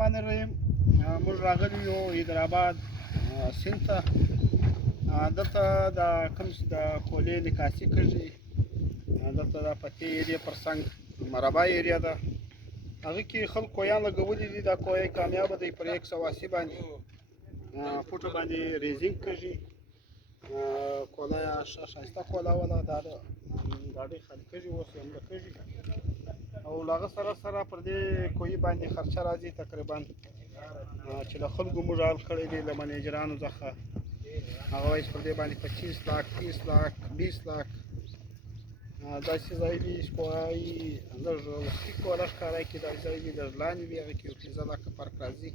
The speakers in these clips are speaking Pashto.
الرحمن الرحیم. موږ راغلي یو حیدرآباد سیند ته. دلته د کوم چې د کولې نکاسي کېږي، دلته د پتې ایریا پر څنګ مربع ایریا ده. هغه کې خلک کویان لګولي دي. دا کوی کامیابه دی پر 180 باندې فوټه باندې ریزینګ کېږي. کولا یا ښایسته کولا ولا دا ګاډۍ خالي کېږي، اوس همدا کېږي. او له هغه سره سره پر دې کوی باندې خرچه راځي تقریبا چې له خلکو موږ حال کړی دی له منیجرانو څخه. هغه وایي پر دې باندې 25 लाख 30 लाख 20 लाख داسې ځای دي چې وایي لږ وختي کولا ښکاره کړي. داسې ځای دي لږ لاندې وي، هغه کې یو 15 लाख فرق راځي.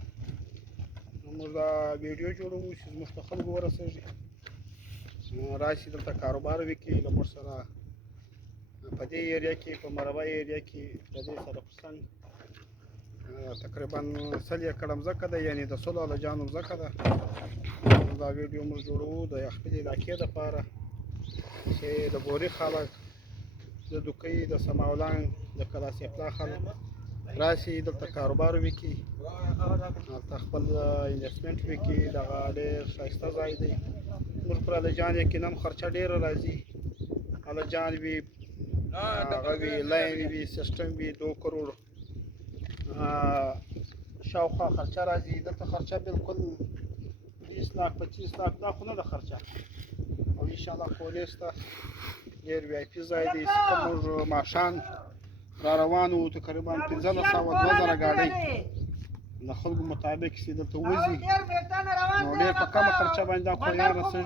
موږ دا ویډیو جوړوو چې زموږ ته خلکو ورسېږي، راشي دلته کاروبار وکړي له موږ سره په دې ایریا کې، په مربع ایریا کې د دې سره پر څنګ تقریبا 100 ایکړه مځکه ده، یعنې د 100 الجانو مځکه ده. دا ویډیو موږ جوړوو د خپلې علاقې دپاره چې د بوري خلک، د دوکۍ، د سماولنګ، د کلاسیفلا خلک راشي دلته کاروبار وکړي، هلته خپل انویسټمنټ وکړي. دغه ډېر ښایسته ځای دی. موږ پر الجان یقینا خرچه ډېره راځي. الجان وي، هغه وي، لاین وي، سیسټم وي، 2 کروڑ شاوخوا خرچه راځي. دلته خرچه بالکل 20 लाख 25 लाख دا خو نه ده خرچه. او انشاءالله کولې شته، ډېر وی آی پي ځای دی. موږ ماښام را روان وو، تقریبا 1500 ګاډۍ د خلکو مطابق چې دلته وځي، نو ډېر په کمه خرچه باندې دا کویان رسېږي.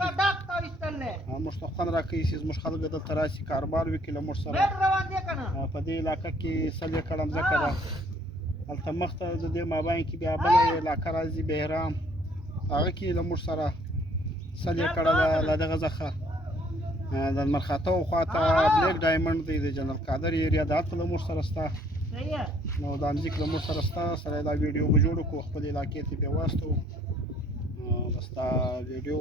موږ ته خوند راکوي چې زموږ خلک دلته راشي کاروبار وکړي له موږ سره. په دې علاقه کې 100 ایکړه مځکه ده. هلته مخته د دې مابین کې بیا بله علاقه راځي بهرام، هغه کې له موږ سره 100 ایکړه ده. له دغه څخه د مرخاته خواته بلیک ډایمنډ دی، د جنرال قادر ایریا ده، هلته له موږ سره شته. نو دا مځکه له موږ سره شته. سره دا ویډیو به جوړ کړو، خپلې علاقې ته بیا واستوو. بس دا ویډیو